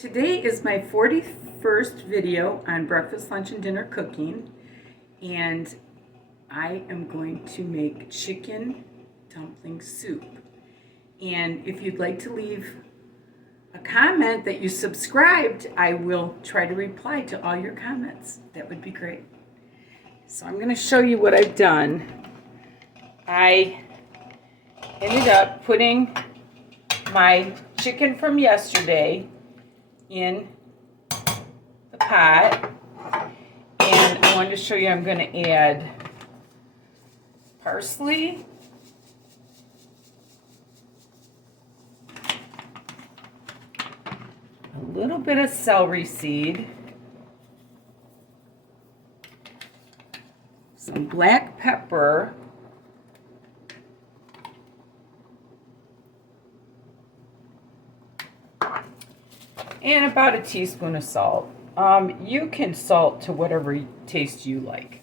Today is my 41st video on breakfast, lunch, and dinner cooking, and I am going to make chicken dumpling soup. And if you'd like to leave a comment that you subscribed, I will try to reply to all your comments. That would be great. So I'm going to show you what I've done. I ended up putting my chicken from yesterday in the pot, and I wanted to show you I'm going to add parsley, a little bit of celery seed, some black pepper, and about a teaspoon of salt. You can salt to whatever taste you like.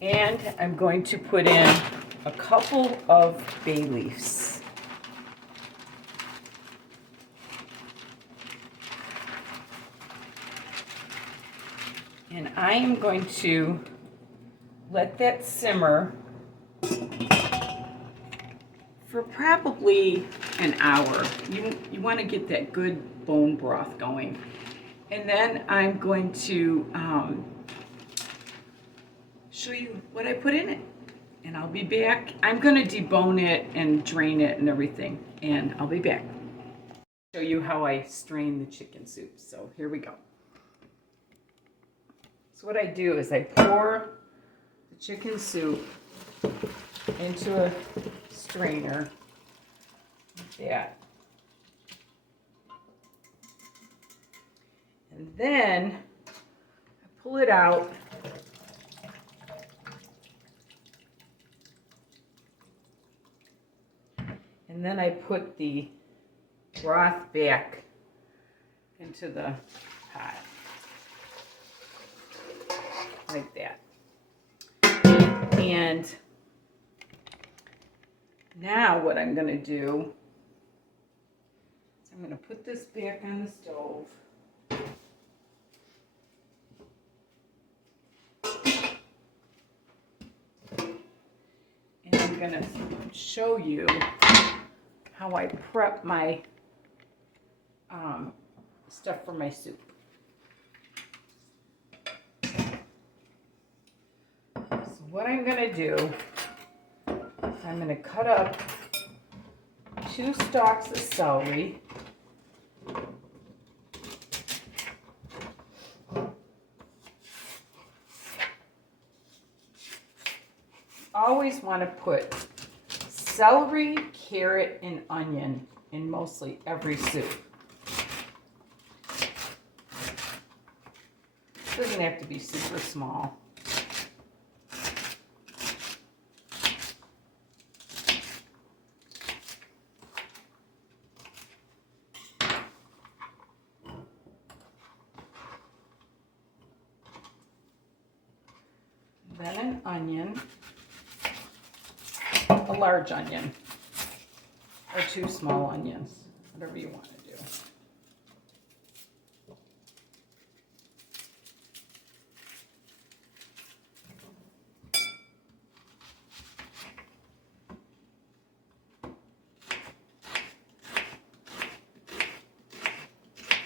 And I'm going to put in a couple of bay leaves. And I am going to let that simmer for probably an hour. You want to get that good bone broth going. And then I'm going to show you what I put in it. And I'll be back. I'm going to debone it and drain it and everything. And I'll be back. Show you how I strain the chicken soup. So here we go. So what I do is I pour the chicken soup into a strainer like that. And then I pull it out and then I put the broth back into the pot like that. And now what I'm going to do is I'm going to put this back on the stove. And I'm going to show you how I prep my stuff for my soup. So what I'm going to do is I'm going to cut up 2 stalks of celery. Always want to put celery, carrot, and onion in mostly every soup. It doesn't have to be super small. Then an onion, a large onion, or 2 small onions, whatever you want to do.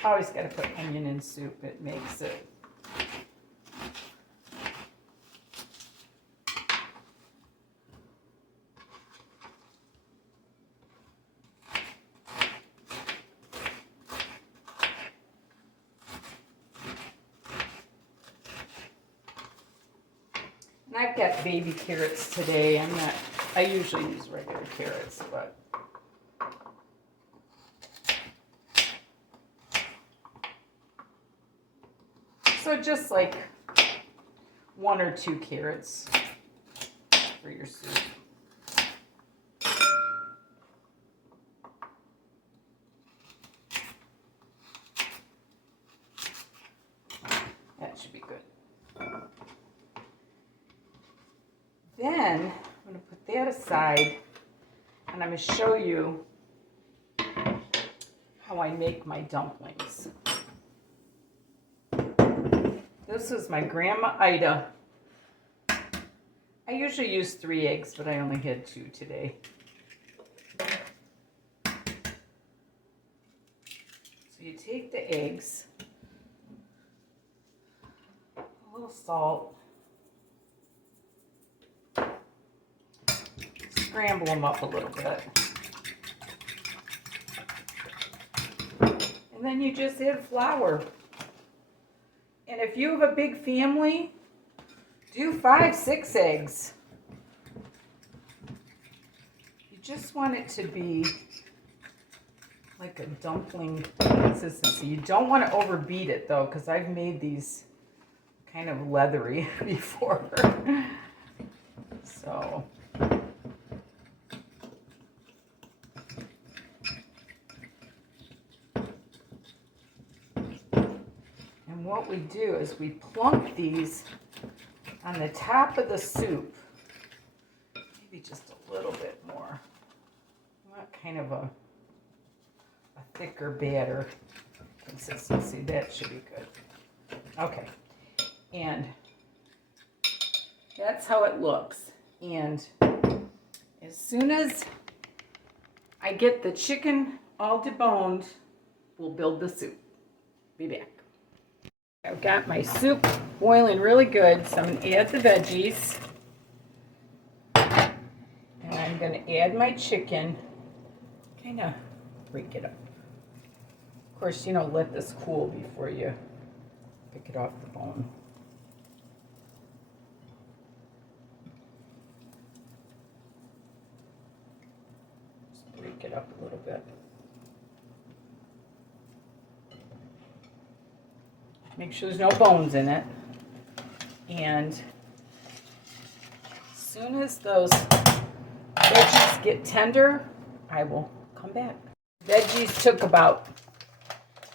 Always got to put onion in soup, it makes it and I've got baby carrots today. I usually use regular carrots, but so just like 1 or 2 carrots for your soup. That should be good. Then I'm going to put that aside, and I'm going to show you how I make my dumplings. This is my Grandma Ida. I usually use 3 eggs, but I only had 2 today. So you take the eggs, a little salt, scramble them up a little bit. And then you just add flour. And if you have a big family, do 5, 6 eggs. You just want it to be like a dumpling consistency. You don't want to overbeat it though, because I've made these kind of leathery before. So. And what we do is we plunk these on the top of the soup, maybe just a little bit more. I want kind of a thicker batter consistency. That should be good. Okay, and that's how it looks. And as soon as I get the chicken all deboned, we'll build the soup. Be back. I've got my soup boiling really good, so I'm going to add the veggies. And I'm going to add my chicken. Kind of break it up. Of course, you know, let this cool before you pick it off the bone. Just break it up a little bit. Make sure there's no bones in it. And as soon as those veggies get tender, I will come back. Veggies took about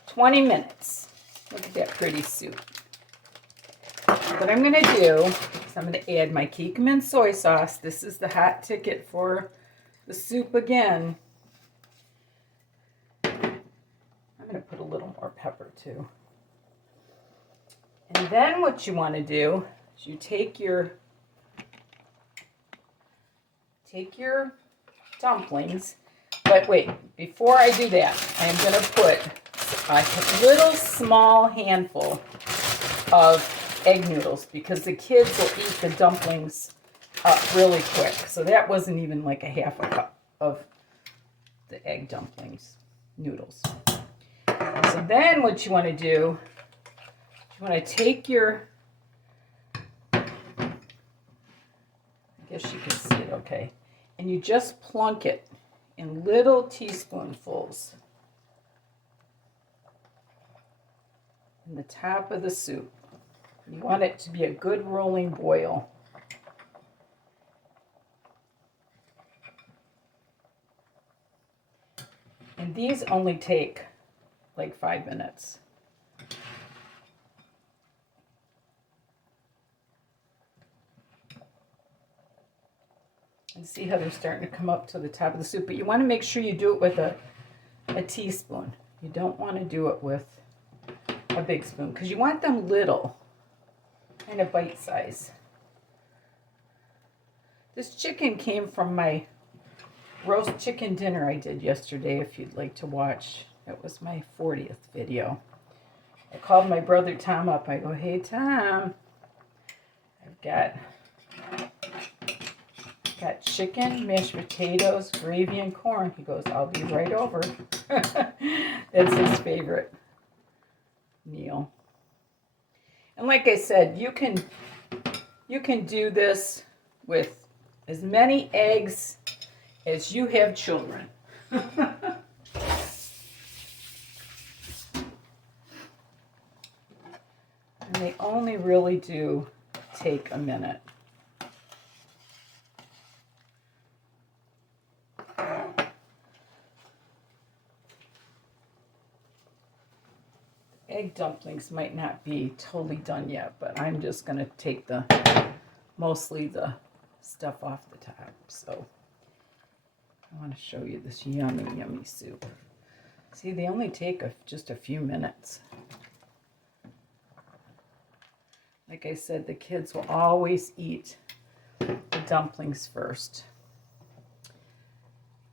20 minutes. Look at that pretty soup. What I'm going to do is I'm going to add my Kikkoman soy sauce. This is the hot ticket for the soup again. I'm going to put a little more pepper too. And then what you want to do is you take your dumplings, but wait, before I do that, I am going to put a little small handful of egg noodles because the kids will eat the dumplings up really quick. So that wasn't even like a half a cup of the egg dumplings noodles. So then what you want to do, you want to take your, I guess you can see it okay, and you just plunk it in little teaspoonfuls in the top of the soup. You want it to be a good rolling boil. And these only take like 5 minutes. And see how they're starting to come up to the top of the soup. But you want to make sure you do it with a teaspoon. You don't want to do it with a big spoon because you want them little, kind of bite size. This chicken came from my roast chicken dinner I did yesterday, if you'd like to watch. It was my 40th video. I called my brother Tom up. I go, hey Tom, I've got chicken, mashed potatoes, gravy, and corn. He goes, I'll be right over. That's his favorite meal. And like I said, you can do this with as many eggs as you have children. And they only really do take a minute. Egg dumplings might not be totally done yet, but I'm just going to take mostly the stuff off the top. So I want to show you this yummy, yummy soup. See, they only take just a few minutes. Like I said, the kids will always eat the dumplings first.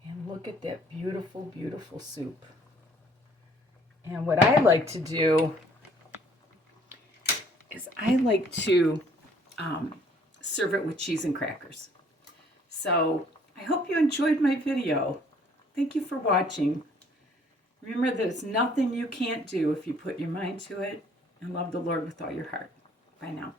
And look at that beautiful, beautiful soup. And what I like to do is I like to serve it with cheese and crackers. So I hope you enjoyed my video. Thank you for watching. Remember, there's nothing you can't do if you put your mind to it and love the Lord with all your heart. Bye now.